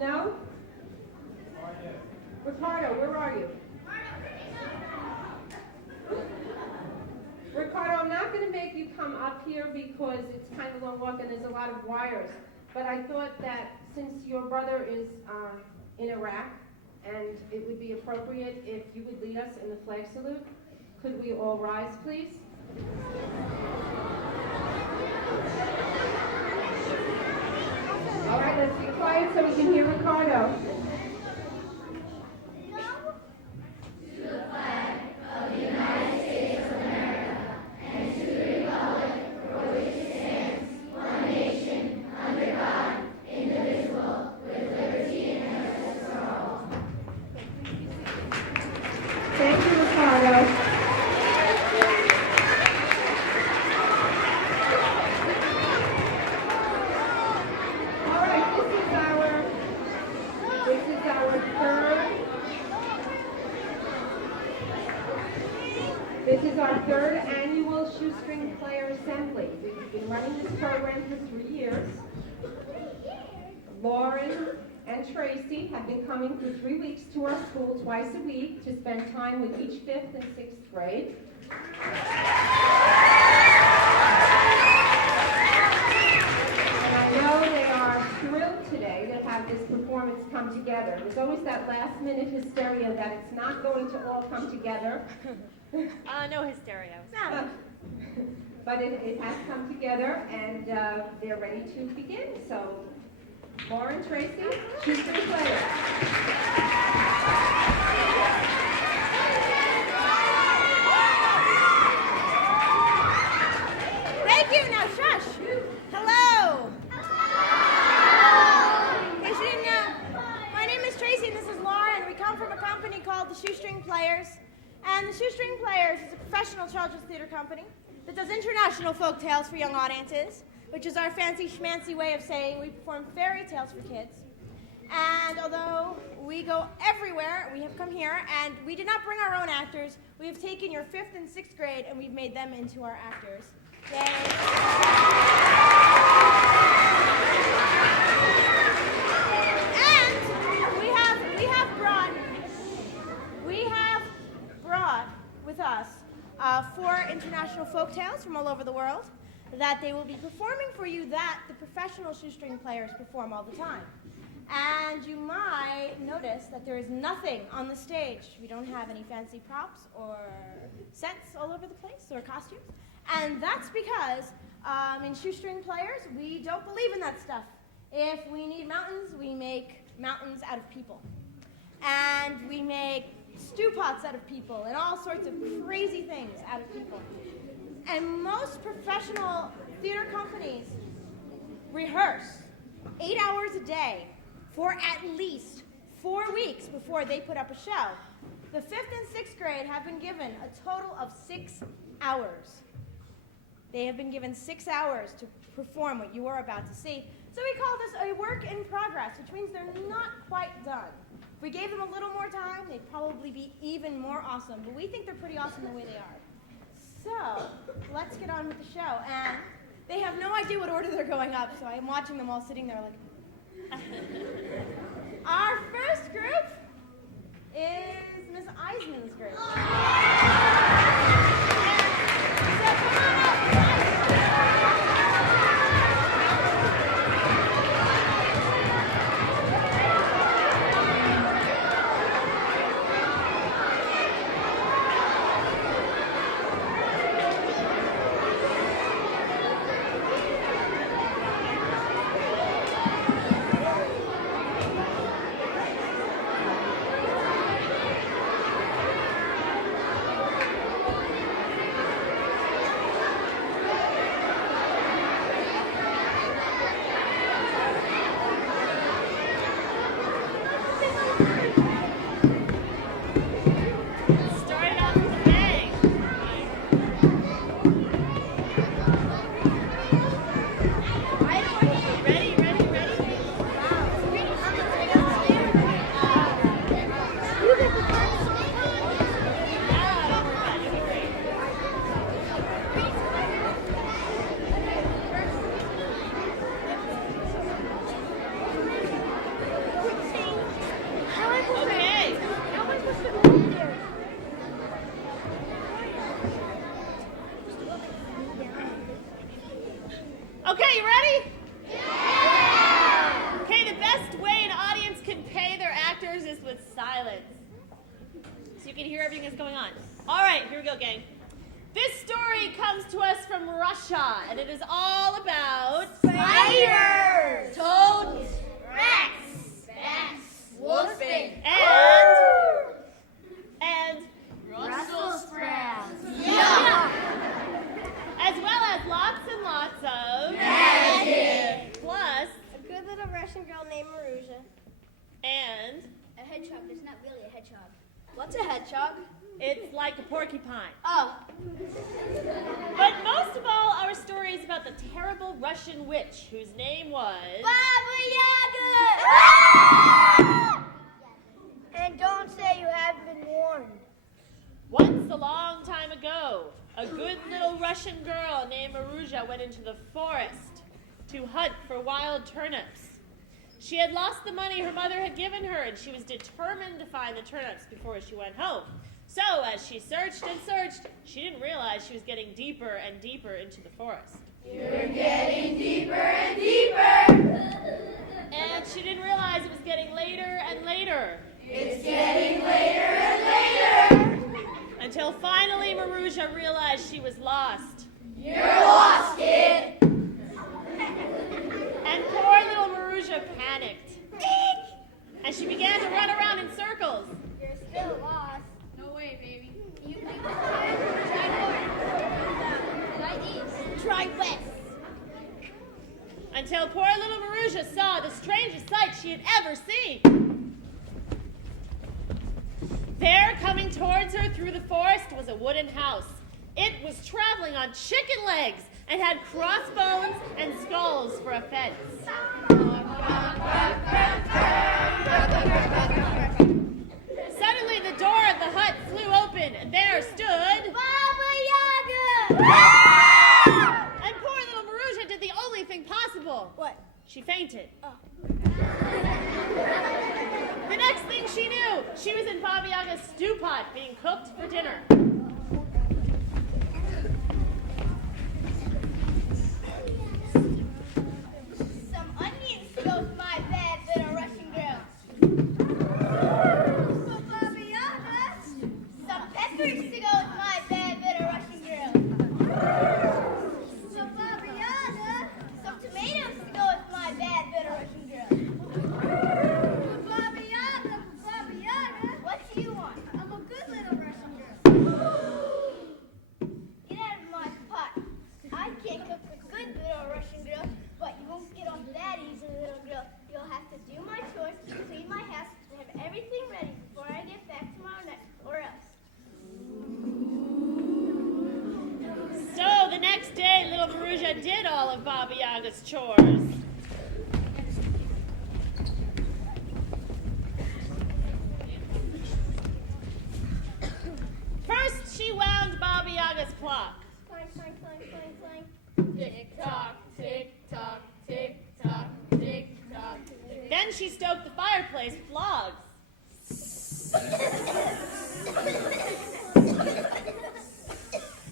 No? Ricardo, where are you? Ricardo, I'm not going to make you come up here because it's kind of a long walk and there's a lot of wires. But I thought that since your brother is in Iraq, and it would be appropriate if you would lead us in the flag salute. Could we all rise, please? All right, let's be quiet so we can hear Ricardo. Thank you, Ricardo. All right, this is our third annual Shoestring Player Assembly. We've been running this program for 3 years. Lauren and Tracy have been coming for 3 weeks to our school twice a week to spend time with each 5th and 6th grade. And I know they are thrilled today to have this performance come together. There's always that last minute hysteria that it's not going to all come together. No hysteria. But it has come together and they're ready to begin. So Lauren, Tracy, Shoestring Players. Thank you. Now shush. Hello. In case you didn't know, my name is Tracy and this is Lauren. We come from a company called the Shoestring Players. And the Shoestring Players is a professional children's theater company that does international folk tales for young audiences, which is our fancy schmancy way of saying we perform fairy tales for kids. And although we go everywhere, we have come here, and we did not bring our own actors. We have taken your 5th and 6th grade, and we've made them into our actors. Yay. And we have brought with us 4 international folk tales from all over the world that they will be performing for you that the professional shoestring players perform all the time. And you might notice that there is nothing on the stage. We don't have any fancy props or sets all over the place or costumes. And that's because in shoestring players, we don't believe in that stuff. If we need mountains, we make mountains out of people. And we make stew pots out of people and all sorts of crazy things out of people. And most professional theater companies rehearse 8 hours a day for at least 4 weeks before they put up a show. The 5th and 6th grade have been given a total of 6 hours. They have been given 6 hours to perform what you are about to see. So we call this a work in progress, which means they're not quite done. If we gave them a little more time, they'd probably be even more awesome. But we think they're pretty awesome the way they are. So let's get on with the show. And they have no idea what order they're going up, so I'm watching them all sitting there like... Our first group is Miss Eisman's group. So come on up, silence so you can hear everything that's going on. All right, here we go, gang. This story comes to us from Russia, and it is all about Spiders! toads, Rats! Bats! Wolfsbane! and Brussels sprouts! yeah, as well as lots and lots of Magic! plus A good little Russian girl named Marusha. and A hedgehog. There's not really a hedgehog. What's a hedgehog? it's like a porcupine. Oh. But most of all, our story is about the terrible Russian witch whose name was Baba Yaga! And don't say you haven't been warned. Once a long time ago, a good little Russian girl named Marusha went into the forest to hunt for wild turnips. She had lost the money her mother had given her, and she was determined to find the turnips before she went home. So, as she searched and searched, she didn't realize she was getting deeper and deeper into the forest. You're getting deeper and deeper. And she didn't realize it was getting later and later. It's getting later and later. Until finally Marusha realized she was lost. You're lost, kid. And poor little Marusha panicked. And she began to run around in circles. You're still lost. No way, baby. Try west. Until poor little Marusha saw the strangest sight she had ever seen. There, coming towards her through the forest, was a wooden house. It was traveling on chicken legs and had crossbones and skulls for a fence. Suddenly, the door of the hut flew open, and there stood Baba Yaga! And poor little Marusha did the only thing possible. What? She fainted. Oh. The next thing she knew, she was in Baba Yaga's stew pot being cooked for dinner. Some onions to go with my bad little Russian girl. Baba Yaga! Some peppers to go with my bad little Russian girl. Baba Yaga! Some tomatoes to go with my bad little Russian girl. Baba Yaga! Baba Yaga! What do you want? I'm a good little Russian girl. Get out of my pot. I can't cook a good little Russian girl, but you won't get off that easy, little girl. You'll have to do my chores, clean my house, and have everything ready before I get back tomorrow night, or else. So the next day, little Marusha did all of Baba Yaga's chores. First, she wound Baba Yaga's clock. Clank, clank, clank, clank, clank. Tick tock, tick tock, tick tock, tick tock. Then she stoked the fireplace with logs.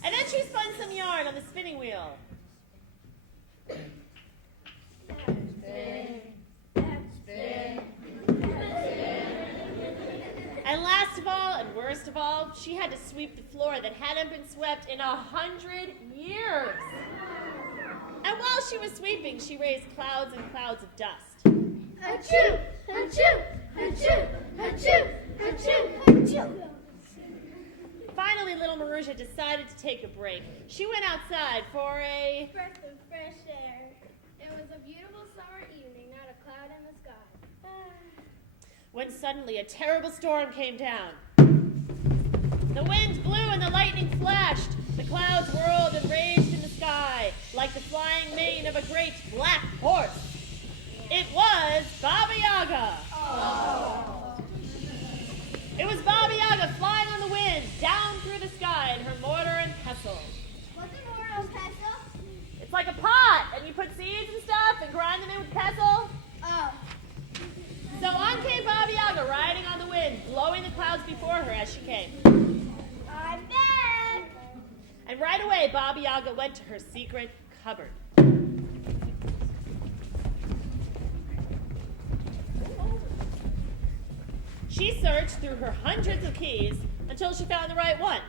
And then she spun some yarn on the spinning wheel. And last of all, and worst of all, she had to sweep the floor that hadn't been swept in 100 years. And while she was sweeping, she raised clouds and clouds of dust. Achoo! Achoo! Achoo! Achoo! Achoo! Achoo! Finally, little Marusha decided to take a break. She went outside for a... Breath of fresh air. It was a beautiful summer evening, not a cloud in the sky. when suddenly a terrible storm came down. The wind blew and the lightning flashed. The clouds whirled and raged in the sky like the flying mane of a great black horse. It was Baba Yaga. Oh. It was Baba Yaga flying on the wind down through the sky in her mortar and pestle. What's a mortar and pestle? It's like a pot, and you put seeds and stuff and grind them in with pestle. Oh. So on came Baba Yaga riding on the wind, blowing the clouds before her as she came. I'm back. And right away, Baba Yaga went to her secret cupboard. She searched through her hundreds of keys until she found the right one.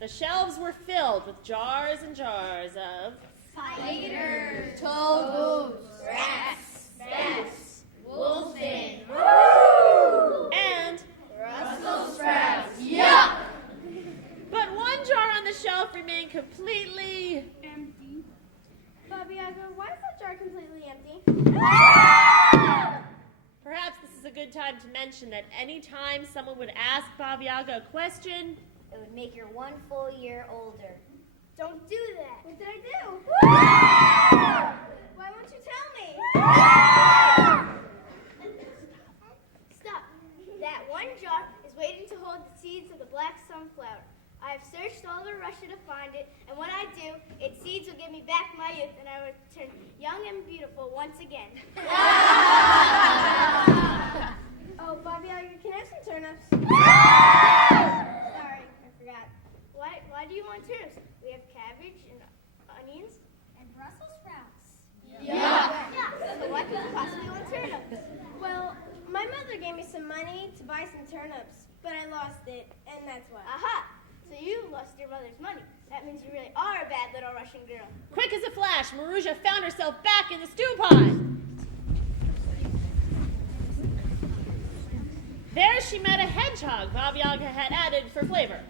The shelves were filled with jars and jars of Spiders, toads, rats, bats, wolfsbane, and Brussels sprouts. Yuck! but one jar on the shelf remained completely Empty. Bobby Yaga, why is that jar completely empty? Perhaps this is a good time to mention that any time someone would ask Baba Yaga a question, It would make her 1 full year older. Don't do that. What did I do? Why won't you tell me? Stop. That one jar is waiting to hold the seeds of the black sunflower. I have searched all over Russia to find it, and when I do, its seeds will give me back my youth, and I will turn young and beautiful once again. Oh, Bobby, can I have some turnips? Sorry, I forgot. Why do you want turnips? We have cabbage and onions and Brussels sprouts. Yuck! So why could you possibly want turnips? Well, my mother gave me some money to buy some turnips, but I lost it, and that's why. Aha! So you lost your mother's money. That means you really are a bad little Russian girl. quick as a flash, Marusha found herself back in the stew pot. There she met a hedgehog Baba Yaga had added for flavor.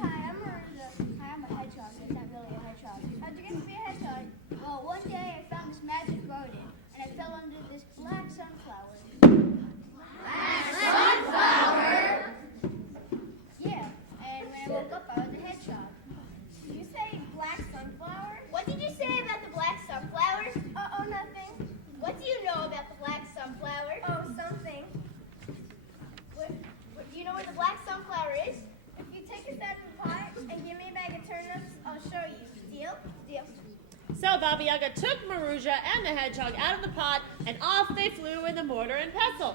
Hi, I'm Marissa. Hi, I'm a hedgehog. It's not really a hedgehog. How'd you get to be a hedgehog? Well, one day I found this magic garden, and I fell under this black sunflower. Sunflower! Yeah, and when I woke up, I was a hedgehog. Did you say black sunflower? What did you say about the black sunflowers? Oh, nothing. What do you know about the black sunflower? Oh, something. Do you know where the black sunflower is? If you take us out of the pot and give me a bag of turnips, I'll show you. Deal? Deal. So Baba Yaga took Marusha and the hedgehog out of the pot, and off they flew in the mortar and pestle.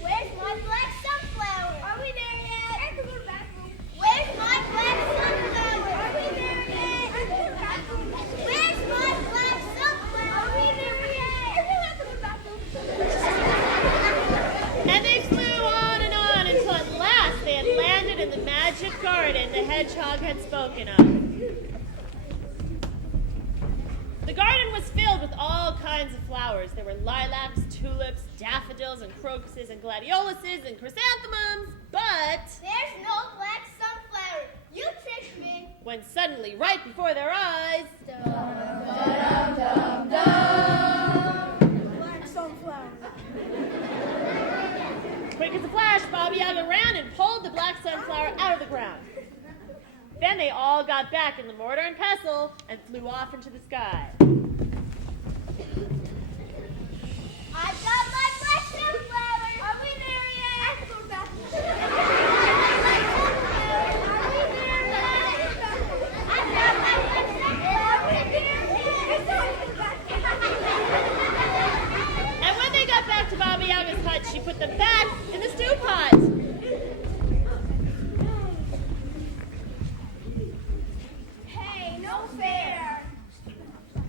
Where's my black sunflower? Are we there yet? I have to go to the bathroom. Where's my black sunflower? Are we there yet? I have to go to the bathroom. Where's my black sunflower? Are we there yet? I have to go to the bathroom. And they flew on until at last they had landed in the magic garden the hedgehog had spoken of. The garden was filled with all kinds of flowers. There were lilacs, tulips, daffodils, and crocuses, and gladioluses, and chrysanthemums, but There's no black sunflower. You tricked me. when suddenly, right before their eyes, Black sunflower. quick as a flash, Baba Yaga ran and pulled the black sunflower out of the ground. Then they all got back in the mortar and pestle and flew off into the sky. I've got my black sunflower. Are we there yet? I have to go to the bathroom. Are we there yet? I've got my black sunflower. Are we there yet? And when they got back to Baba Yaga's hut, she put them back in the stew pot. Hey, no fair.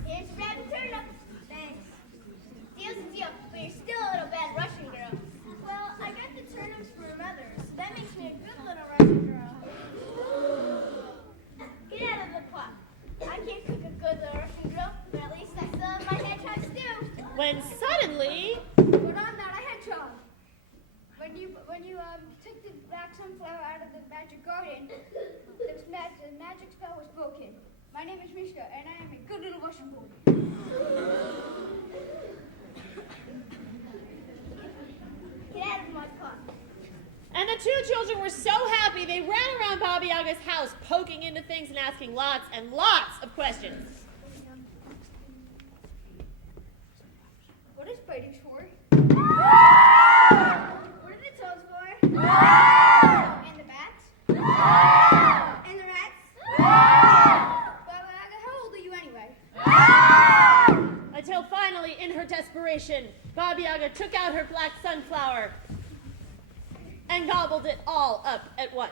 Here's a rabbit turnip. Thanks. Deal's a deal, but you're still a little bad Russian girl. Well, I got the turnips for mother, so that makes me a good little Russian girl. Get out of the pot. I can't cook a good little Russian girl, but at least I still have my hedgehog stew. When suddenly, But I'm not a hedgehog. When you took the black sunflower out of the magic garden, the magic spell was broken. My name is Mishka, and I am a good little Russian boy. Get out of my pot. and the two children were so happy they ran around Baba Yaga's house, poking into things and asking lots and lots of questions. What is fighting for? What are the toads for? And the bats? And the rats? Baba Yaga, how old are you anyway? Until finally, in her desperation, Baba Yaga took out her black sunflower and gobbled it all up at once.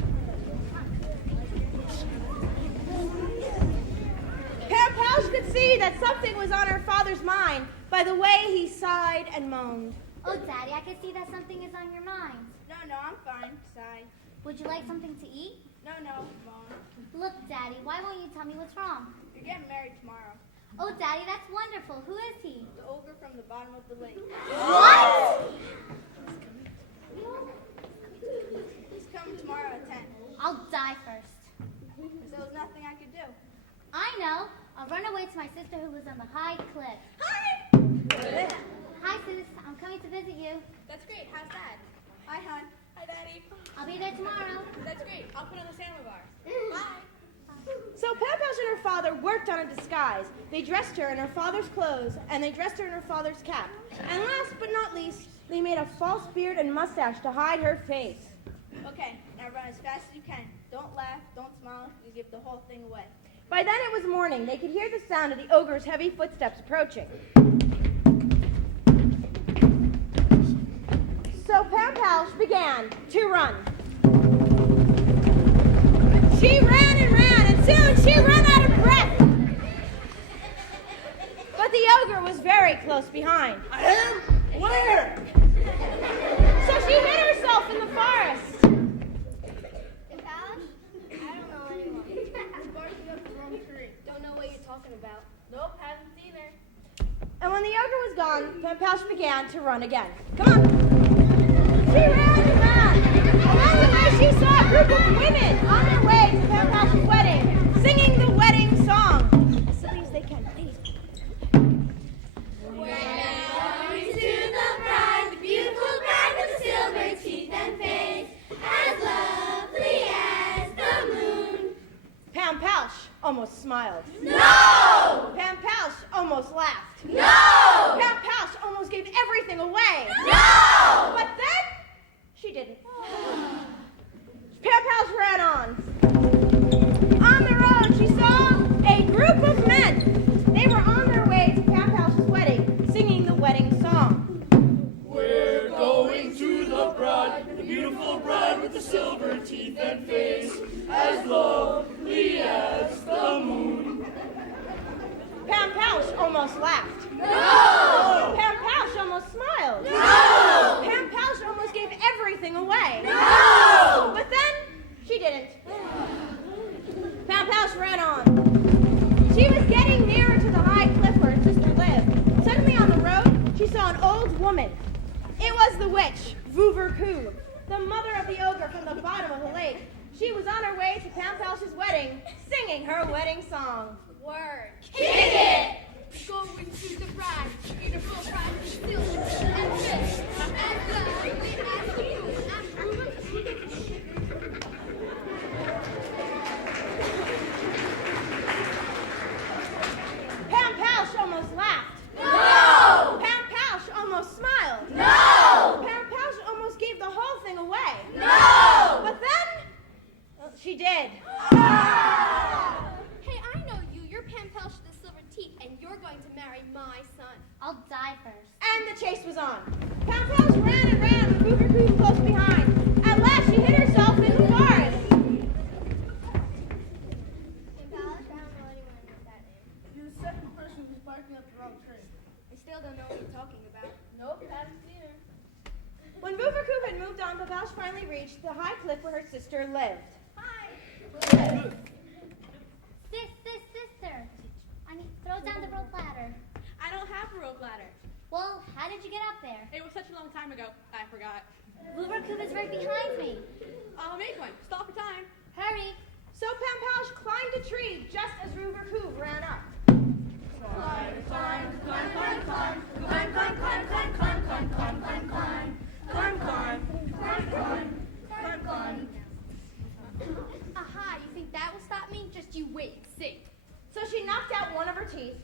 something was on her father's mind by the way he sighed and moaned. Oh, Daddy, I can see that something is on your mind. No, I'm fine. Sigh. Would you like something to eat? No, moan. Look, Daddy, why won't you tell me what's wrong? You're getting married tomorrow. Oh, Daddy, that's wonderful. Who is he? The ogre from the bottom of the lake. What? He's coming tomorrow at 10. I'll die first. There was nothing I could do. I know. I'll run away to my sister who lives on the high cliff. Hi! Hi, sis. I'm coming to visit you. That's great. How's Dad? Hi, hon. Hi, Daddy. I'll be there tomorrow. That's great. I'll put on the samovar. Bye. So Pampash and her father worked on a disguise. They dressed her in her father's clothes, and they dressed her in her father's cap. And last but not least, they made a false beard and mustache to hide her face. Okay, now run as fast as you can. Don't laugh, don't smile, you give the whole thing away. By then it was morning. They could hear the sound of the ogre's heavy footsteps approaching. So Pampash began to run. She ran and ran, and soon she ran out of breath. But the ogre was very close behind. I am? Where? So she hid herself in the forest. I don't know anyone. He's barking up the wrong tree. Don't know what you're talking about. Nope, haven't seen her. And when the ogre was gone, Pampash began to run again. Come on. She ran and ran. Along the way, she saw a group of women on their way to Pampash's wedding, singing the wedding song. As silly as they can, please. Bowing to the bride, the beautiful bride with the silver teeth and face, as lovely as the moon. Pampash almost smiled. No! Pampash almost laughed. No! Pampash almost gave everything away. No! But then, she didn't. Pampash ran on. On the road, she saw a group of men. They were on their way to Pampash's wedding, singing the wedding song. We're going to the bride, the beautiful bride with the silver teeth and face, as lovely as the moon. Pampash almost laughed. No! Pampash almost smiled. No! Pampash almost gave everything away. No! But then, she didn't. Pampash ran on. She was getting nearer to the high cliff where her sister lived. Suddenly on the road, she saw an old woman. It was the witch, Vuverku, the mother of the ogre from the bottom of the lake. She was on her way to Pampash's wedding, singing her wedding song. Word. Kick it! Going to the bride, beautiful bride with silver and fish, as lovely as you. Pampash almost laughed. No! Pampash almost smiled. No! Pampash almost gave the whole thing away. No! But then, well, she did. Hey, I know you. You're Pampash with the silver teeth, and you're going to marry my son. I'll die first. And the chase was on. Pampash ran and ran with Vuverku close behind. At last, she hid herself in the forest. Pampash, I don't know anyone with that name. You're the second person who's barking up the wrong tree. I still don't know what you're talking about. Nope, haven't seen her. When Vuverku had moved on, Pampash finally reached the high cliff where her sister lived. Hi. Sister. I need throw down the rope ladder. I don't have a rope ladder. Well, how did you get up there? It was such a long time ago, I forgot. Vuverku is right behind me. I'll make one. Stop for time. Hurry. So Pampash climbed a tree just as Vuverku ran up. Aha, you think that will stop me? Just you wait, see. So she knocked out one of her teeth.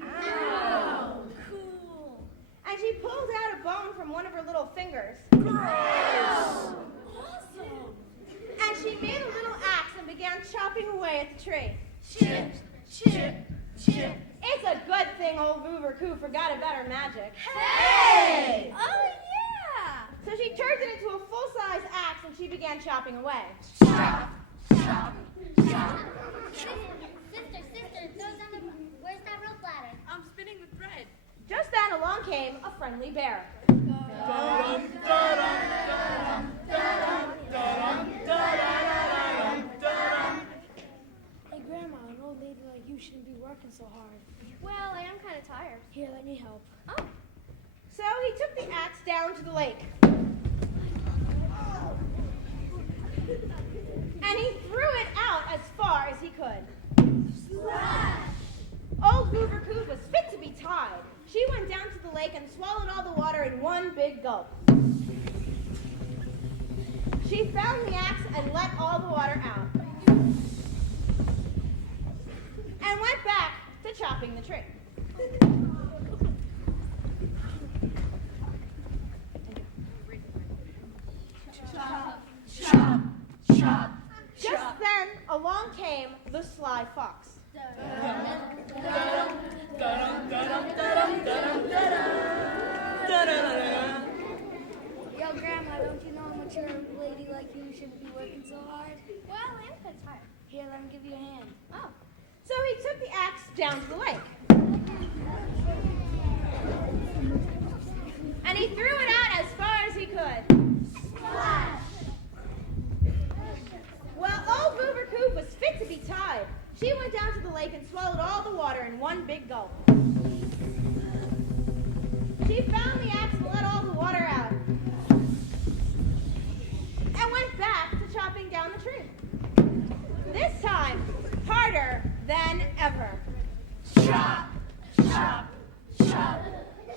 Ow. Cool. And she pulled out a bone from one of her little fingers. Awesome. And she made a little axe and began chopping away at the tree. Chip. It's a good thing old Vuverku forgot about her magic. Hey! Oh, yeah! So she turned it into a full-size axe and she began chopping away. Sister, throw down the... Where's that rope I'm spinning with thread. Just then along came a friendly bear. Da-dum, da-dum, da-dum, da-dum, da-dum, da-da-da-da-dum, da-dum. Hey, Grandma, an old lady like you shouldn't be working so hard. Well, I am kind of tired. Here, let me help. Oh, So he took the axe down to the lake. And he threw it out as far as he could. Old Hoover Coop was fit to be tied. She went down to the lake and swallowed all the water in one big gulp. She found the axe and let all the water out. And went back to chopping the tree. Just then, along came the sly fox. Yo, Grandma, don't you know how much a lady like you shouldn't be working so hard? well, I am kind of tired. Here, let me give you a hand. Oh, So he took the axe down to the lake. And he threw it out as far as he could. Well, old Hoover Coop was fit to be tied. She went down to the lake and swallowed all the water in one big gulp. She found the axe and let all the water out. And went back to chopping down the tree. This time, harder than ever. Chop, chop, chop.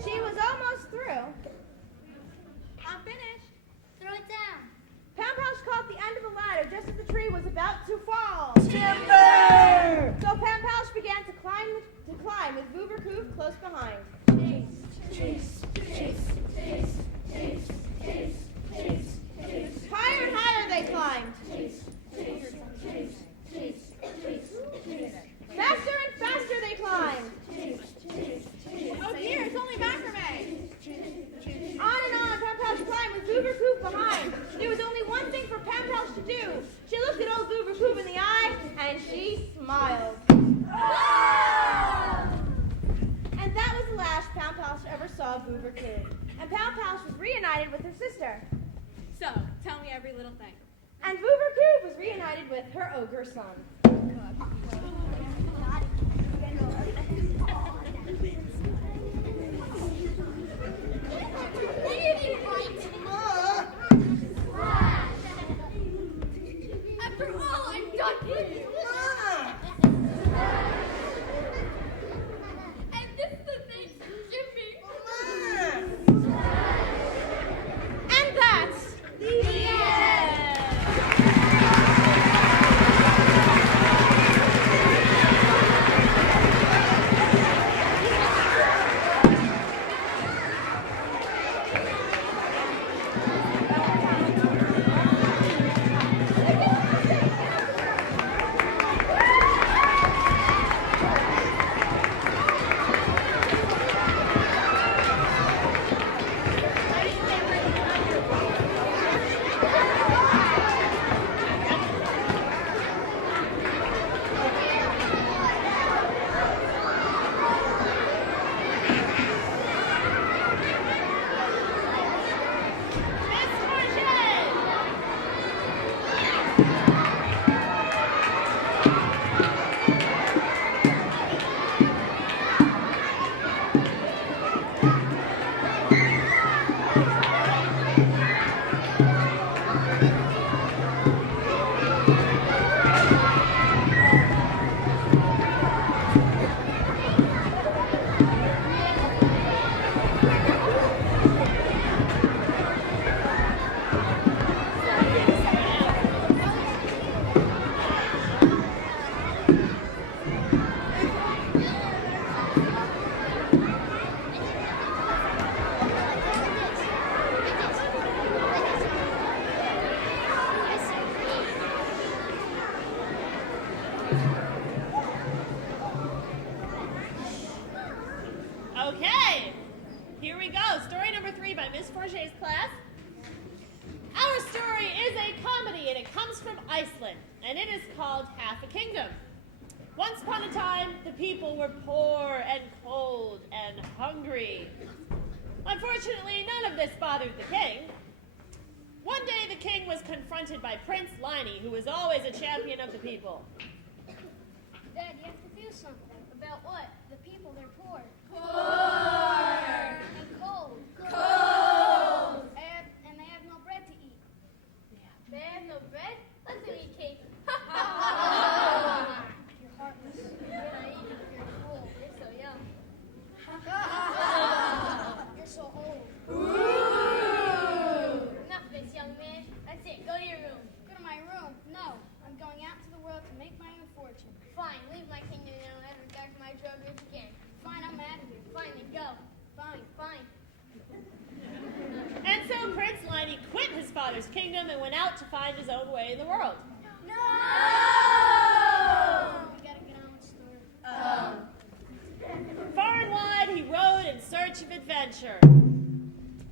She was almost through. I'm finished. throw it down. Pound Pouch caught the end of the ladder just as the tree was about to fall. Timber! So Pound Pouch began to climb with Hoover Coop close behind. Higher and higher they climbed. Faster and faster they climbed. Oh dear, it's only macrame. On and on, Pound Pouch climbed with Hoover Coop behind. There was only one thing for Pound Pouch to do. She looked at old Hoover Coop in the eye, and she smiled. And that was the last Pound Pouch ever saw of Hoover Coop. And Pound Pouch was reunited with her sister. So, tell me every little thing. And Hoover Coop was reunited with her ogre son. After all I've done for you. And this is the thing you give me. And that's the end. Okay, here we go. Story number 3 by Miss Forget's class. Our story is a comedy, and it comes from Iceland, and it is called Half a Kingdom. Once upon a time, the people were poor and cold and hungry. Unfortunately, none of this bothered the king. One day, the king was confronted by Prince Liney, who was always a champion of the people. Dad, you have to do something. About what? The people, they're poor. Poor. And cold. Cold. And they have no bread to eat. They have no bread? Let's go eat cake. You're heartless. You're naive. You're cruel. You're so young. You're so old. Enough of this, young man. That's it. Go to your room. Go to my room. No, I'm going out to the world to make my own fortune. Fine, leave my kingdom and I'll never back my drug rich again. Fine, I'm out of here. Fine, then go. Fine. Fine. And so Prince Liney quit his father's kingdom and went out to find his own way in the world. No! We gotta get on with the story. Far and wide, he rode in search of adventure.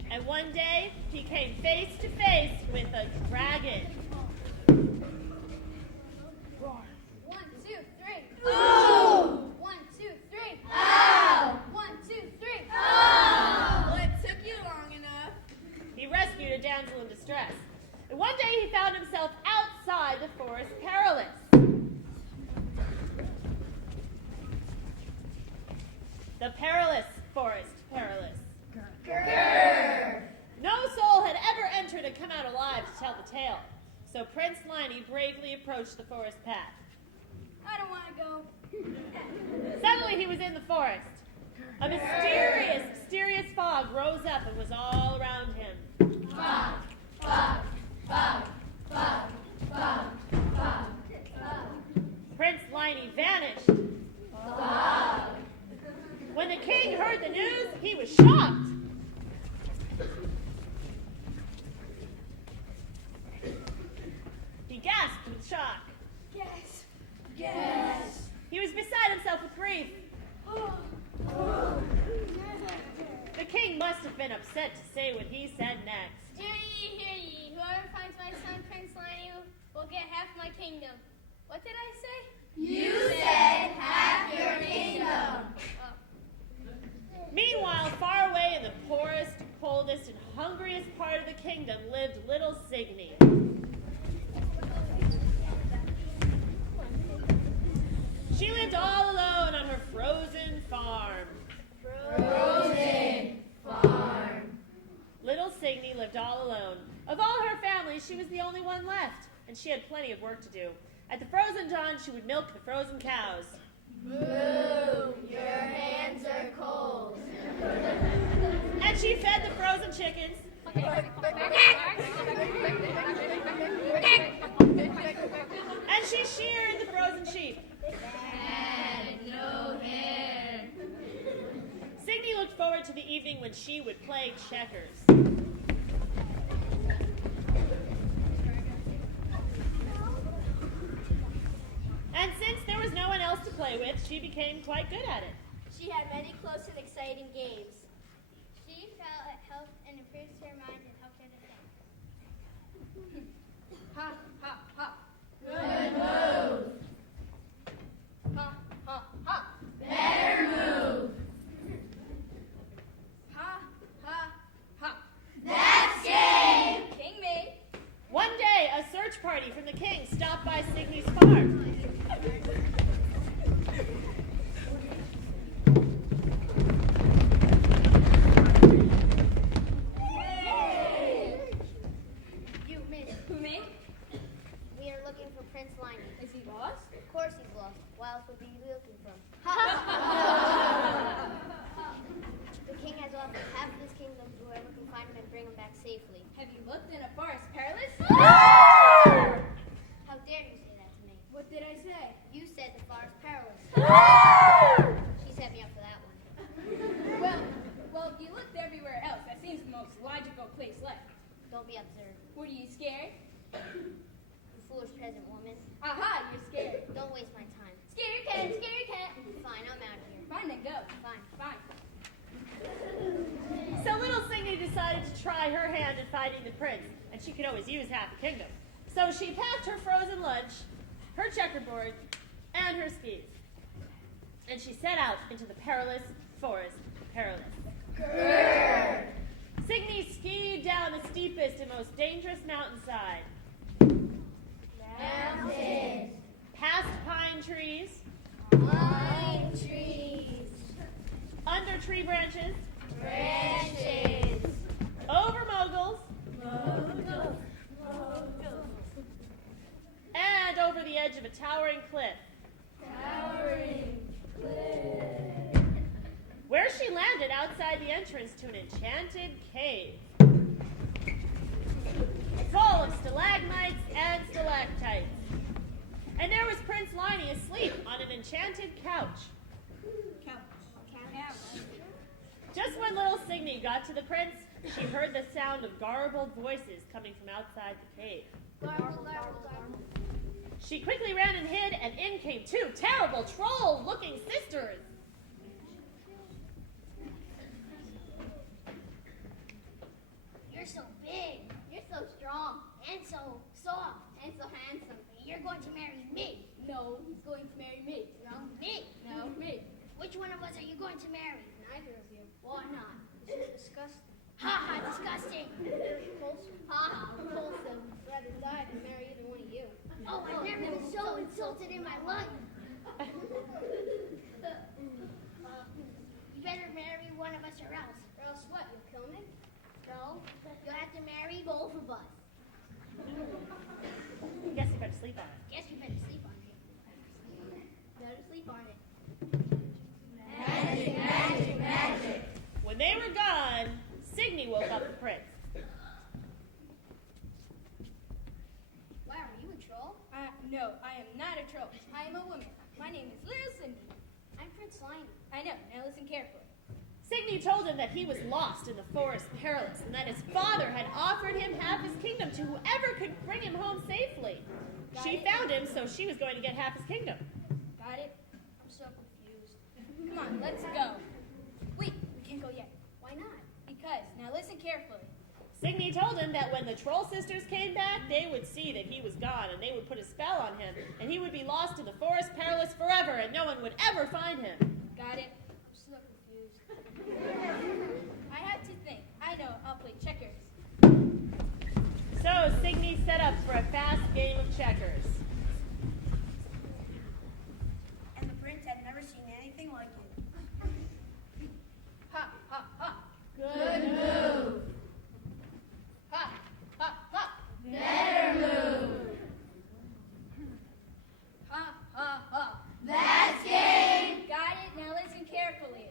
And one day, he came face to face with a dragon. 1, 2, 3. Oh! 1, 2, 3. Ow! 1, 2, 3. Oh! Well, it took you long enough. He rescued a damsel in distress. And one day, he found himself outside the Forest Perilous. The Perilous Forest Perilous. Grr. No soul had ever entered and come out alive to tell the tale. So Prince Liney bravely approached the forest path. I don't want to go. Suddenly he was in the forest. A mysterious fog rose up and was all around him. Fog, fog, fog, fog, fog, fog. Prince Liney vanished. Fog. When the king heard the news, he was shocked. He gasped with shock. Yes. Yes. He was beside himself with grief. The king must have been upset to say what he said next. Hear ye, hear ye. Whoever finds my son Prince Liney will get half my kingdom. What did I say? You said half your kingdom. Oh. Meanwhile, far away in the poorest, coldest, and hungriest part of the kingdom lived little Signy. She lived all alone on her frozen farm. Frozen farm. Little Signy lived all alone. Of all her family, she was the only one left, and she had plenty of work to do. At the frozen dawn, she would milk the frozen cows. Boo, your hands are cold. And she fed the frozen chickens. And she sheared the frozen sheep. And no hair. Signy looked forward to the evening when she would play checkers. And since there was no one else to play with, she became quite good at it. She had many close and exciting games. She felt it helped and improved her mind and helped her to think. Ha, ha, ha. Good move. Ha, ha, ha. Better move. Ha, ha, ha. That's game. King me. One day, a search party from the king stopped by Signy's farm. You, miss. Who, me? We are looking for Prince Liney. Is he lost? Of course he's lost. Why else would we be looking for him? The king has offered half of his kingdom to whoever can find him and bring him back safely. Have you looked in a forest perilous? How dare you say that to me? What did I say? You said the forest perilous. She set me up for that one. Well, if you looked everywhere else, that seems the most logical place left. Don't be absurd. What, are you scared? You foolish peasant woman. Aha, you're scared. Don't waste my time. Scare your cat, scare your cat. Fine, I'm out of here. Fine, then go. Fine. Fine. So little Signy decided to try her hand at fighting the prince, and she could always use half the kingdom. So she packed her frozen lunch, her checkerboard, and her skis. and she set out into the perilous forest. Perilous. Grrr. Signy skied down the steepest and most dangerous mountainside. Mountains. Past pine trees. Pine trees. Under tree branches. Branches. Over moguls. Moguls. And over the edge of a towering cliff. Towering cliff. Where she landed outside the entrance to an enchanted cave. Full of stalagmites and stalactites. And there was Prince Liney asleep on an enchanted couch. Just when little Signy got to the prince, she heard the sound of garbled voices coming from outside the cave. Garble, garble, garble. She quickly ran and hid, and in came two terrible troll-looking sisters. You're so big, you're so strong, and so soft, and so handsome. And you're going to marry me. No, he's going to marry me. No, me. No, me. Which one of us are you going to marry? Neither of you. Why not? This is disgusting. Ha ha, disgusting. Repulsive. Ha ha. Repulsive. Rather die than marry either one of you. Oh, I've never been so insulted in my life. You better marry one of us or else. Or else what? You'll kill me? No, you'll have to marry both of us. I guess you better sleep on it. Guess you better sleep on it. Better sleep on it. Magic, magic, magic. When they were gone, Signy woke up the prince. Wow, are you a troll? No, I am not a troll. I am a woman. My name is Little Cindy. I'm Prince Lion. I know. Now listen carefully. Signy told him that he was lost in the forest perilous, and that his father had offered him half his kingdom to whoever could bring him home safely. She found him, so she was going to get half his kingdom. Got it? I'm so confused. Come on, let's go. Wait, we can't go yet. Why not? Because, now listen carefully. Signy told him that when the troll sisters came back, they would see that he was gone, and they would put a spell on him, and he would be lost in the forest perilous forever, and no one would ever find him. Got it? I'm so confused. I have to think. I know, I'll play checkers. So Signy set up for a fast game of checkers. And the prince had never seen anything like it. Ha, ha, ha. Good move. Ha, ha, ha. Better move. Ha, ha, ha. That's game. Got it? Now listen carefully.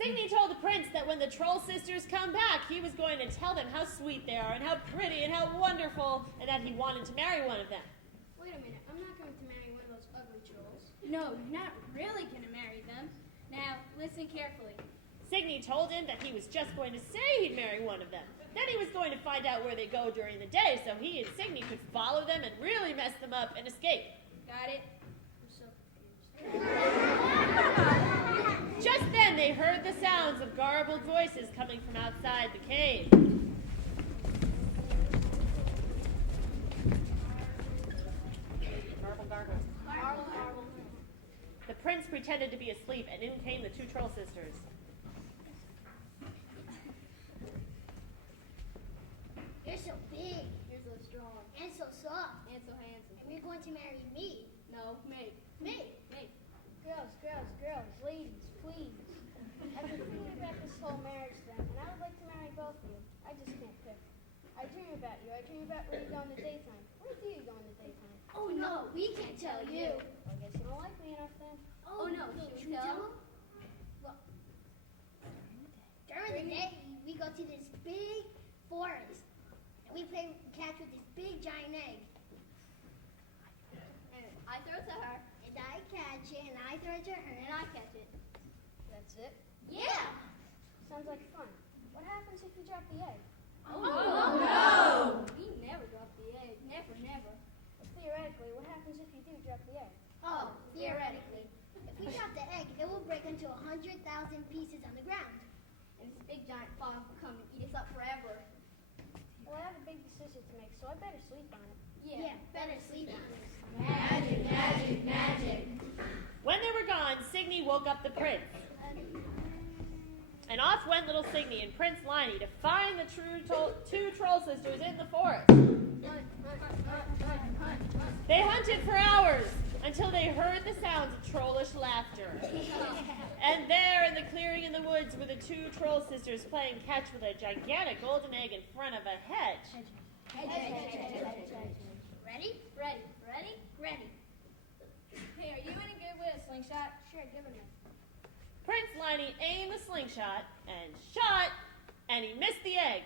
Signy told the prince that when the troll sisters come back, he was going to tell them how sweet they are, and how pretty, and how wonderful, and that he wanted to marry one of them. Wait a minute. I'm not going to marry one of those ugly trolls. No, you're not really going to marry them. Now, listen carefully. Signy told him that he was just going to say he'd marry one of them. Then he was going to find out where they go during the day, so he and Signy could follow them and really mess them up and escape. Got it? I'm so confused. Just then they heard the sounds of garbled voices coming from outside the cave. Garble, gargle. Marble, marble. The prince pretended to be asleep, and in came the two troll sisters. You're so big You're so strong and so soft. and so handsome. And you're going to marry me. No, me. Me. Me. Girls, girls, girls, ladies, please. I've been thinking about this whole marriage thing, and I would like to marry both of you. I just can't pick. I dream about you. I dream about where you go in the daytime. Where do you go in the daytime? Oh no, we can't tell you. I guess you don't like me enough then. Oh no, should we tell him? Well, during the day, we go to this big forest, and we play catch with this big giant egg. And I throw it to her, and I catch it, and I throw it to her, and I catch it. That's it? Yeah. Sounds like fun. What happens if you drop the egg? Oh, No. We never drop the egg. Never, never. But theoretically, what happens if you do drop the egg? Oh, theoretically. If we drop the egg, it will break into 100,000 pieces on the ground. And this big giant frog will come and eat us up forever. Well, I have a big decision to make, so I better sleep on it. Yeah, better sleep on it. Magic, magic, magic. When they were gone, Signy woke up the prince. And off went little Signy and Prince Liney to find the two troll sisters in the forest. They hunted for hours until they heard the sounds of trollish laughter. And there in the clearing in the woods were the two troll sisters playing catch with a gigantic golden egg in front of a hedge. Ready? Ready. Ready? Ready. Hey, are you any good with a slingshot? Sure, give it a Prince Liney aimed the slingshot and shot, and he missed the egg.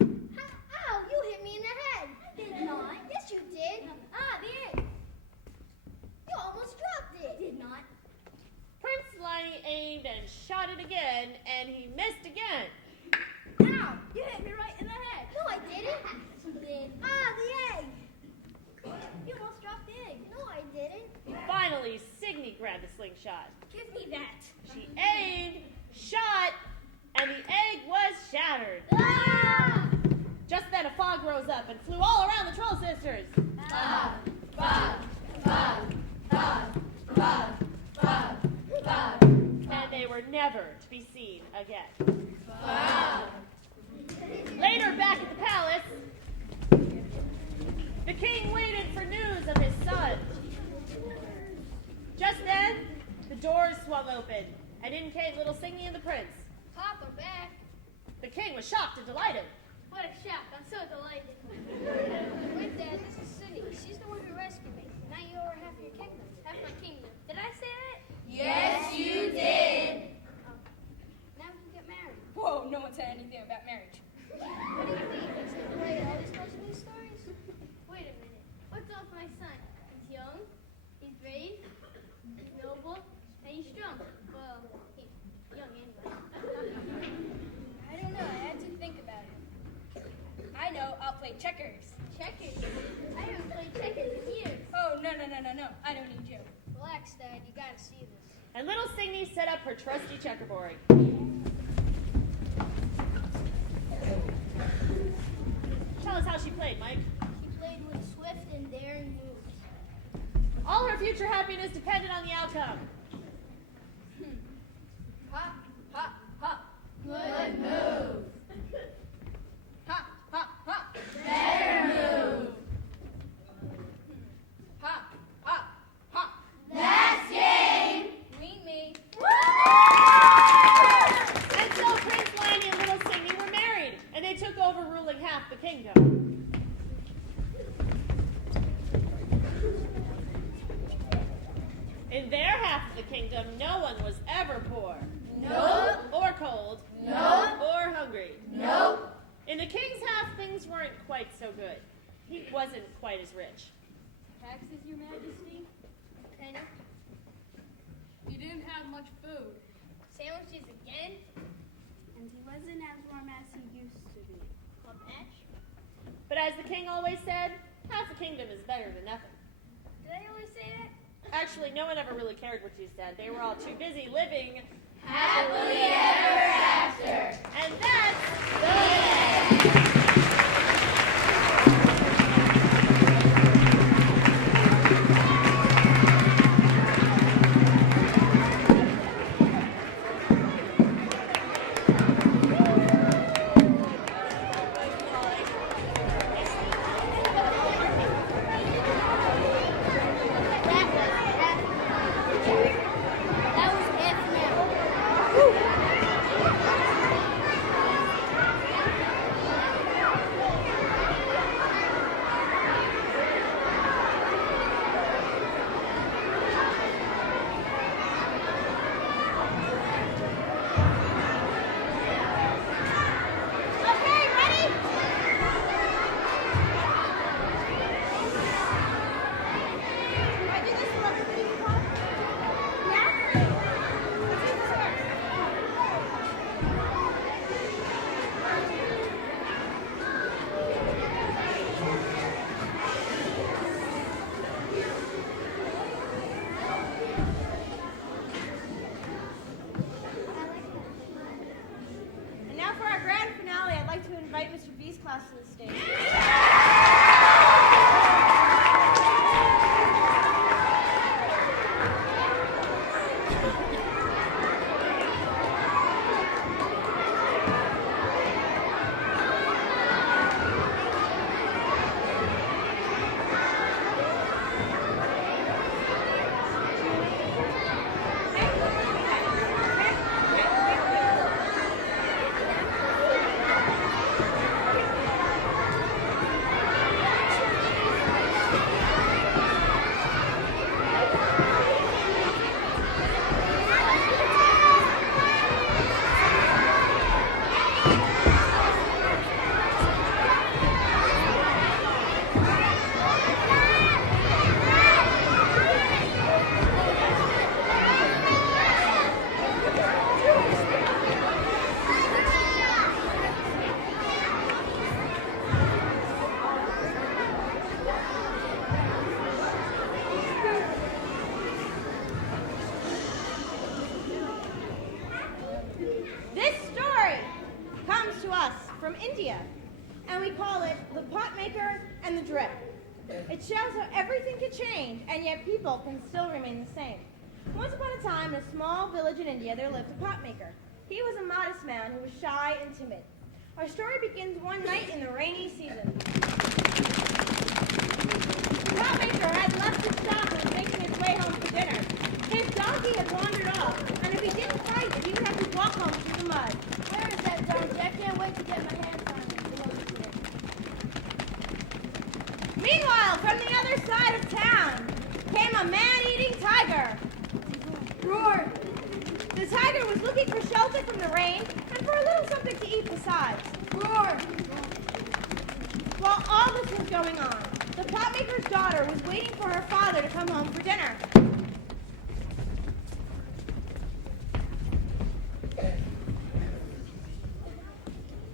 Ow, you hit me in the head. I did not. Yes, you did. The egg. You almost dropped it. I did not. Prince Liney aimed and shot it again, and he missed again. Ow! You hit me right in the head. No, I didn't. You did. The egg. You almost dropped the egg. No, I didn't. Finally, Signy grabbed the slingshot. Give me that. She aimed, shot, and the egg was shattered. Just then a fog rose up and flew all around the troll sisters. Fog, fog, fog, fog, fog, fog, fog. And they were never to be seen again. Fog. Later, back at the palace, the king waited for news of his son. Just then, the doors swung open, and in came little Signy and the prince. Papa back. The king was shocked and delighted. What a shock. I'm so delighted. Wait, Dad, this is Cindy. She's the one who rescued me. Now you owe her half your kingdom. Half my kingdom. Did I say that? Yes, you did. Now we can get married. Whoa, no one said anything about marriage. What do you mean? Is it related all these close stories? Wait a minute. What's up with my son? He's young, he's brave, he's noble, and he's strong. Well, he's young anyway. I don't know. I had to think about it. I know. I'll play checkers. Checkers? I haven't played checkers in years. Oh, no. I don't need you. Relax, Dad. You gotta see this. And little Signy set up her trusty checkerboard. Tell us how she played, Mike. She played with swift and daring moves. All her future happiness depended on the outcome. Ha, ha, ha. Good move. Ha, ha, ha. Better move. Ha, ha, ha. That's game. Lean me. And so Prince Liney and little Signy were married, and they took over ruling half the kingdom. In their half of the kingdom, no one was ever poor. Nope. Or cold. Nope. Or hungry. Nope. In the king's half, things weren't quite so good. He wasn't quite as rich. Taxes, Your Majesty? Penny. You didn't have much food. Sandwiches again? And he wasn't as warm as he used to be. Club match? But as the king always said, half the kingdom is better than nothing. Did I always say that? Actually, no one ever really cared what you said. They were all too busy living. Happily ever after. And that's The end. That was it now. Okay, ready? I do this for everybody you want? Yeah? Let's do this first. And now for our grand finale, I'd like to invite Mr. B's class to the stage. bus from India, and we call it The Pot Maker and the Drip. It shows how everything can change, and yet people can still remain the same. Once upon a time, in a small village in India, there lived a pot maker. He was a modest man who was shy and timid. Our story begins one night in the rainy season. The pot maker had left his shop and was making his way home for dinner. His donkey had wandered off, and if he didn't fight it, he would have to walk home through the mud. Where is that donkey? I can't wait to get my hands on it. Meanwhile, from the other side of town came a man-eating tiger. Roar! The tiger was looking for shelter from the rain and for a little something to eat besides. Roar! While all this was going on, the potmaker's daughter was waiting for her father to come home for dinner.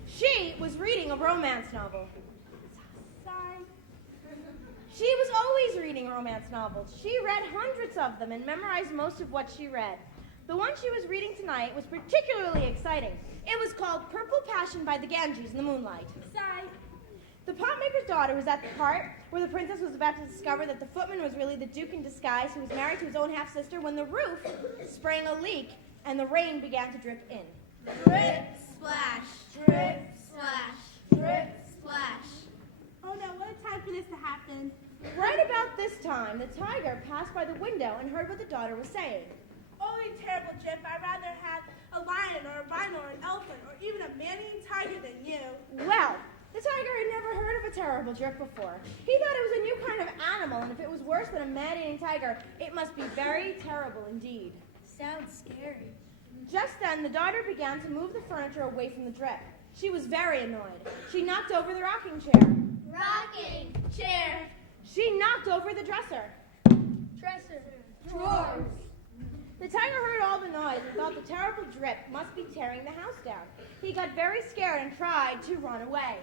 She was reading a romance novel. She was always reading romance novels. She read hundreds of them and memorized most of what she read. The one she was reading tonight was particularly exciting. It was called Purple Passion by the Ganges in the Moonlight. Sigh. The potmaker's daughter was at the part where the princess was about to discover that the footman was really the duke in disguise who was married to his own half-sister when the roof sprang a leak and the rain began to drip in. Drip, splash, drip, splash, drip, splash. Oh no, what a time for this to happen. Right about this time, the tiger passed by the window and heard what the daughter was saying. Oh, you terrible Jip, I'd rather have a lion or a rhino or an elephant or even a man-eating tiger than you. Well, the tiger had never heard of a terrible drip before. He thought it was a new kind of animal, and if it was worse than a man-eating tiger, it must be very terrible indeed. Sounds scary. Just then, the daughter began to move the furniture away from the drip. She was very annoyed. She knocked over the rocking chair. Rocking chair, She knocked over the dresser. Dresser. drawers. The tiger heard all the noise and thought the terrible drip must be tearing the house down. He got very scared and tried to run away.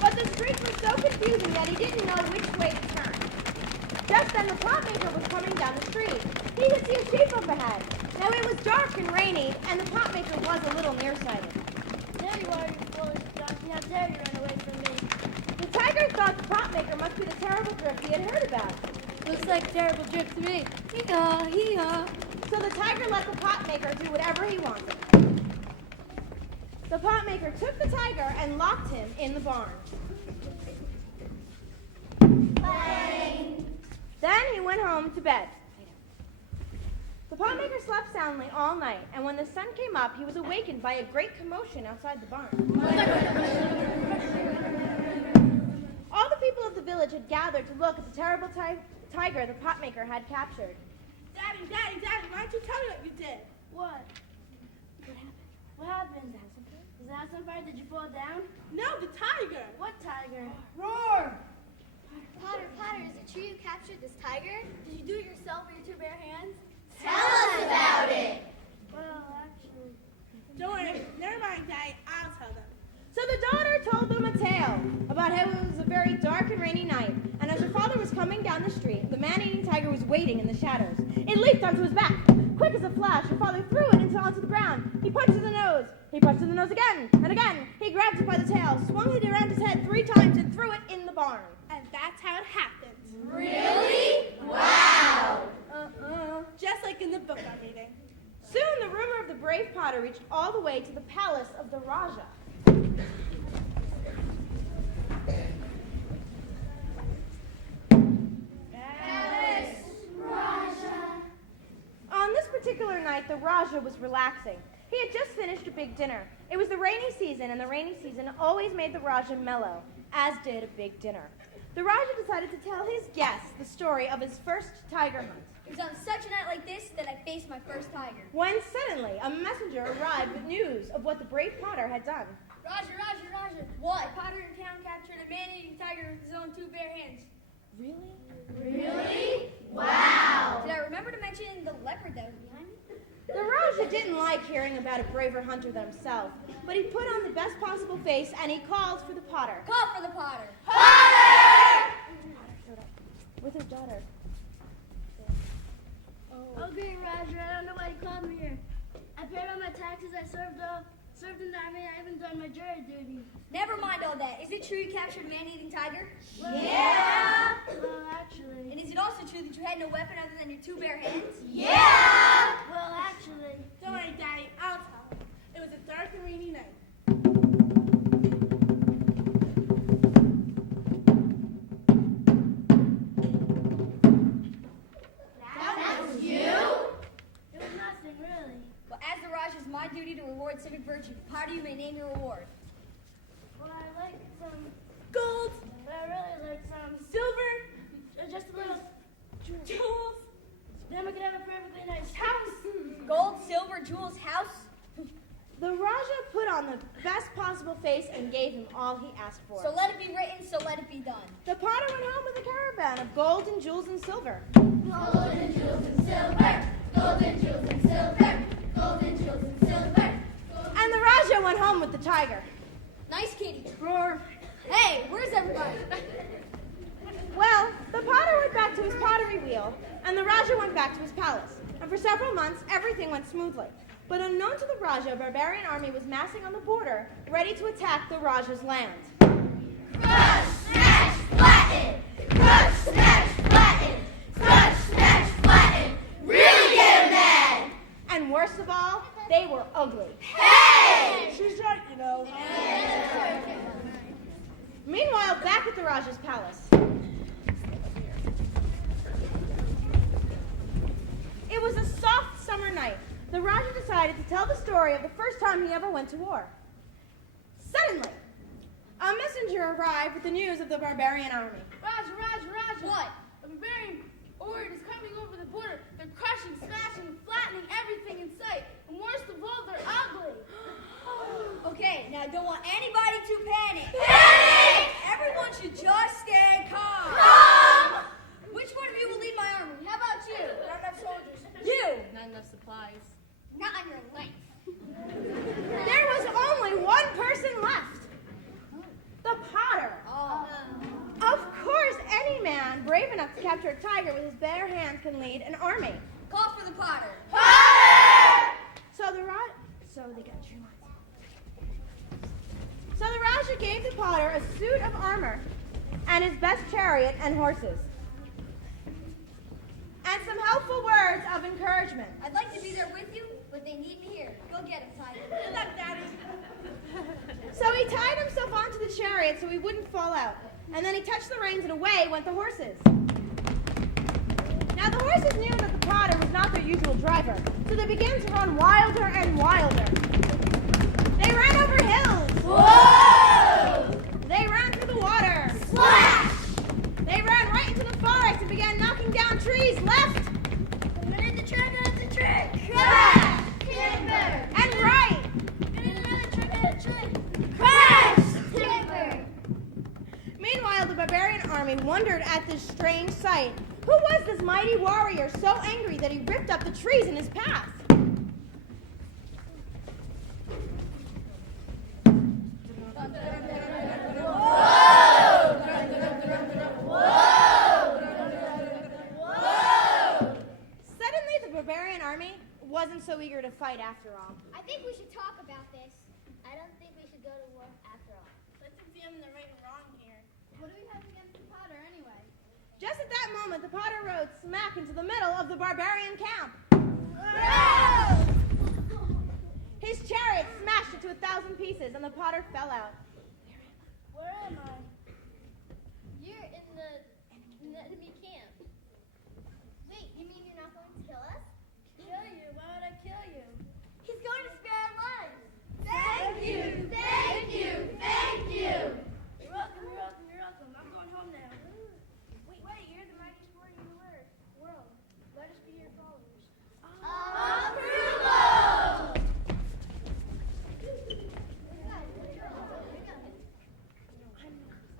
But the streets were so confusing that he didn't know which way to turn. Just then the potmaker was coming down the street. He could see a sheep up ahead. Now it was dark and rainy, and the potmaker was a little nearsighted. There you are, you foolish donkey. How dare you run away from me? The tiger thought the potmaker must be the terrible drip he had heard about. Looks like terrible drip to me. Hee-haw, hee-haw. So the tiger let the potmaker do whatever he wanted. The potmaker took the tiger and locked him in the barn. Then he went home to bed. The potmaker slept soundly all night, and when the sun came up, he was awakened by a great commotion outside the barn. All the people of the village had gathered to look at the terrible tiger the potmaker had captured. Daddy, why don't you tell me what you did? What? What happened? Is the house on fire? Did you fall down? No, the tiger. What tiger? Roar! Potter, is it true you captured this tiger? Did you do it yourself with your two bare hands? Tell us about it. Well, actually. Don't worry, never mind, Daddy, I'll tell them. So the daughter told them a tale about how it was a very dark and rainy night, and as her father was coming down the street, the man-eating tiger was waiting in the shadows. It leaped onto his back. Quick as a flash, her father threw it onto the ground. He punched in the nose. He punched in the nose again and again. He grabbed it by the tail, swung it around his head 3 times, and threw it in the barn. And that's how it happened. Really? Wow. Just like in the book I'm reading. Soon the rumor of the brave Potter reached all the way to the palace of the Raja. On this particular night, the Raja was relaxing. He had just finished a big dinner. It was the rainy season, and the rainy season always made the Raja mellow, as did a big dinner. The Raja decided to tell his guests the story of his first tiger hunt. It was on such a night like this that I faced my first tiger. When suddenly a messenger arrived with news of what the brave Potter had done. Roger. What? Potter in town captured a man-eating tiger with his own 2 bare hands. Really? Really? Wow. Did I remember to mention the leopard that was behind me? The Raja didn't like hearing about a braver hunter than himself, but he put on the best possible face and he called for the Potter. Call for the Potter. Potter! Showed up with his daughter. Oh, great, Roger. I don't know why you called me here. I paid all my taxes. I served in the army. I haven't done my jury duty. Never mind all that. Is it true you captured a man-eating tiger? Yeah. Well, actually. And is it also true that you had no weapon other than your two bare hands? Yeah. Well, actually. Don't worry, Daddy. I'll tell him. It was a dark and rainy night. That was you? It was nothing, really. Well, as the Raj, it's my duty to reward civic virtue. Potter, you may name your reward. Well, I like some Gold, but I really like some silver, just a little jewels, then we could have a perfectly nice house. Gold, silver, jewels, house. The Raja put on the best possible face and gave him all he asked for. So let it be written, so let it be done. The potter went home with a caravan of gold and jewels and silver. Gold and jewels and silver. Gold and jewels and silver. Gold and jewels and silver. And the Raja went home with the tiger. Nice kitty. Roar. Hey, where's everybody? Well, the potter went back to his pottery wheel, and the Raja went back to his palace. And for several months, everything went smoothly. But unknown to the Raja, a barbarian army was massing on the border, ready to attack the Raja's land. Crush, smash, flatten. Crush, smash, flatten. Crush, smash, flatten. Really get 'em mad. And worst of all, they were ugly. Hey! She's right, you know. Meanwhile, back at the Raja's palace. It was a soft summer night. The Raja decided to tell the story of the first time he ever went to war. Suddenly, a messenger arrived with the news of the barbarian army. Roger. What? A barbarian horde is coming over the border. They're crushing, smashing, flattening everything in sight. And worst of all, they're ugly. Okay, now I don't want anybody to panic. Panic! Everyone should just stay calm. Calm! Which one of you will lead my army? How about you? Not enough soldiers. You! Not enough supplies. Not on your life. There was only one person left. The potter. Oh. Of course, any man brave enough to capture a tiger with his bare hands can lead an army. Call for the potter. Potter! So the Raja gave the potter a suit of armor and his best chariot and horses. And some helpful words of encouragement. I'd like to be there with you, but they need me here. Go get him, Tiger. Good luck, Daddy. So he tied himself onto the chariot so he wouldn't fall out. And then he touched the reins and away went the horses. Now the horses knew that the potter was not their usual driver, so they began to run wilder and wilder. They ran over hills. Whoa! They ran through the water. Splash! They ran right into the forest and began knocking down trees left Minute the tree, minute the tree. Crash! Timber! and right. Minute another tree, minute the tree. Crash! Timber! Meanwhile, the barbarian army wondered at this strange sight. Who was this mighty warrior so angry that he ripped up the trees in his path? Suddenly, the barbarian army wasn't so eager to fight after all. I think we should talk about this. I don't think we should go to war after all. Let's examine the right and wrong here. What do we have against the potter anyway? Just at that moment, the potter rode smack into the middle of the barbarian camp. His chariot smashed it to 1,000 pieces, and the potter fell out. Where am I? You're in the enemy camp. Wait, you mean you're not going to kill us? Kill you? Why would I kill you? He's going to spare our lives. Thank you! Thank you! Thank you! You're welcome, you're welcome, you're welcome. I'm going home now. Wait, you're the mightiest warrior in the world. Let us be your followers. Approval!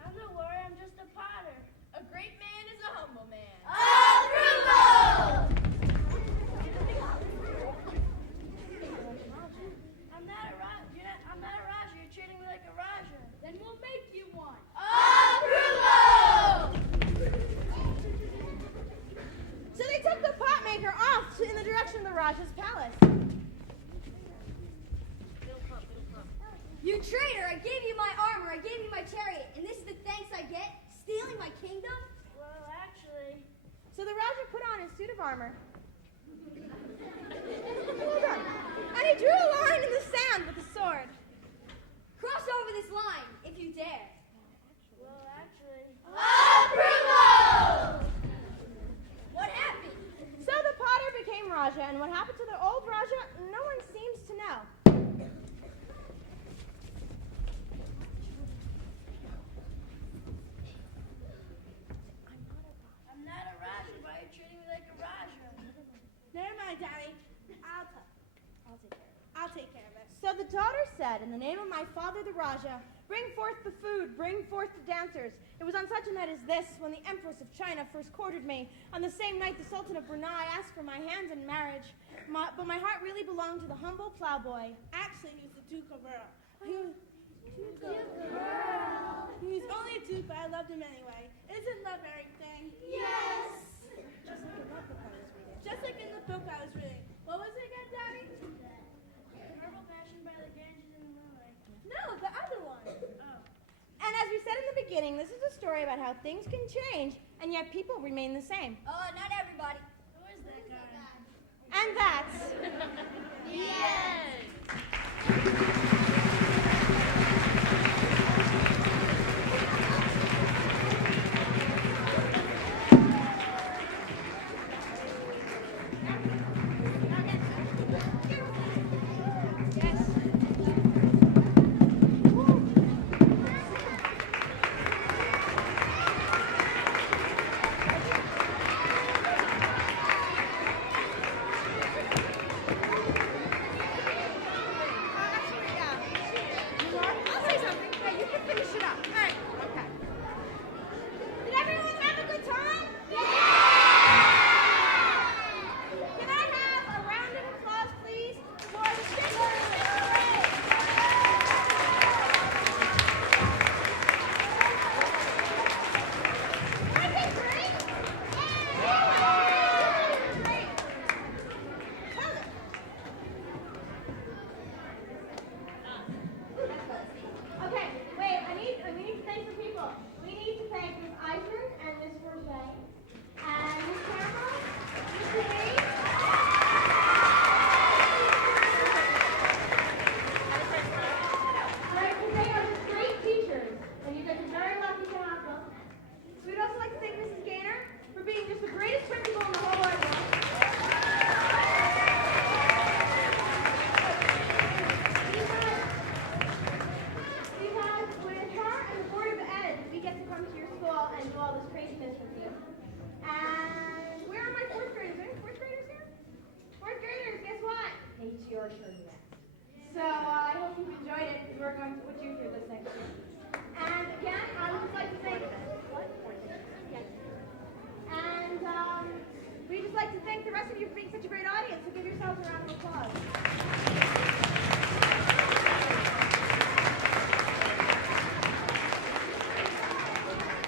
I'm no warrior, I'm just a potter. A great man is a humble man. Approval! I'm not a Raja. You're treating me like a Raja. Then we'll make you one. Approval! So they took the pot maker off in the direction of the Raja's palace. You traitor! I gave you my armor, I gave you my chariot, and this is the thanks I get? Stealing my kingdom? Well, actually... So the Raja put on his suit of armor. Well done. And he drew a line in the sand with his sword. Cross over this line, if you dare. Well, actually... Approval! What happened? So the potter became Raja, and what happened to the old Raja, no one seems to know. I'm not a Raja. Why are you treating me like a Raja? Never mind, Daddy. I'll take care of it. So the daughter said, in the name of my father the Raja, bring forth the food, bring forth the dancers. It was on such a night as this when the Empress of China first courted me. On the same night the Sultan of Brunei asked for my hand in marriage. But my heart really belonged to the humble plowboy. Actually, he was the Duke of Earl. He was only a duke, but I loved him anyway. Isn't love everything? Yes. Just like in the book I was reading. What was it again, Daddy? Marble fashioned by the Ganges in the moonlight. No, the other one. Oh. And as we said in the beginning, this is a story about how things can change, and yet people remain the same. Not everybody. Who is that guy? And that's... The end. I'll say something. Hey, you can finish it up. All right. Okay. Did everyone have a good time? Can I have a round of applause, please, for the singers? I did great. Great. Tell it. Okay, wait, we need to thank some people. We need to thank Miss Eisen and Miss Forte and Miss Campbell, Mr. Lee. Right, because they are just great teachers, and you guys are very lucky to have them. We'd also like to thank Mrs. Gaynor for being just the greatest principal in the whole wide world. Because with her and the Board of Ed, we get to come to your school and do all this craziness with you. And where are my fourth graders? Are any fourth graders here? Fourth graders, guess what? It's your turn next. So I hope you've enjoyed it because we're going to put you through this next year. And again, I would just like to thank... And we'd just like to thank the rest of you for being such a great audience. So give yourselves a round of applause.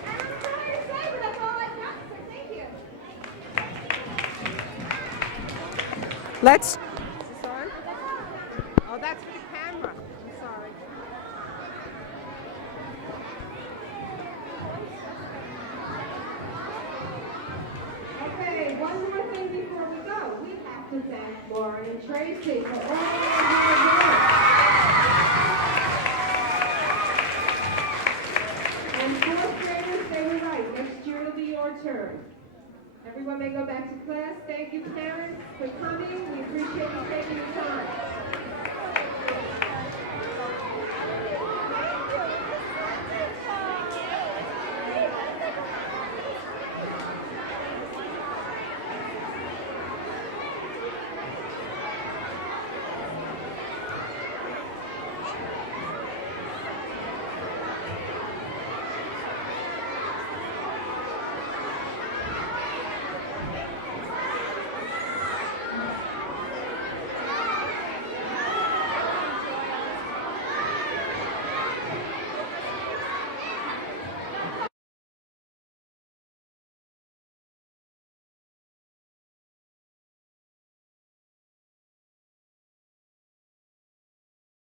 And I'm sorry to say, but that's all I've got. So thank you. Let's. Is this on? Oh, that's for the camera. I'm sorry. Okay, one more thing before we go. We have to thank Lauren and Tracy for all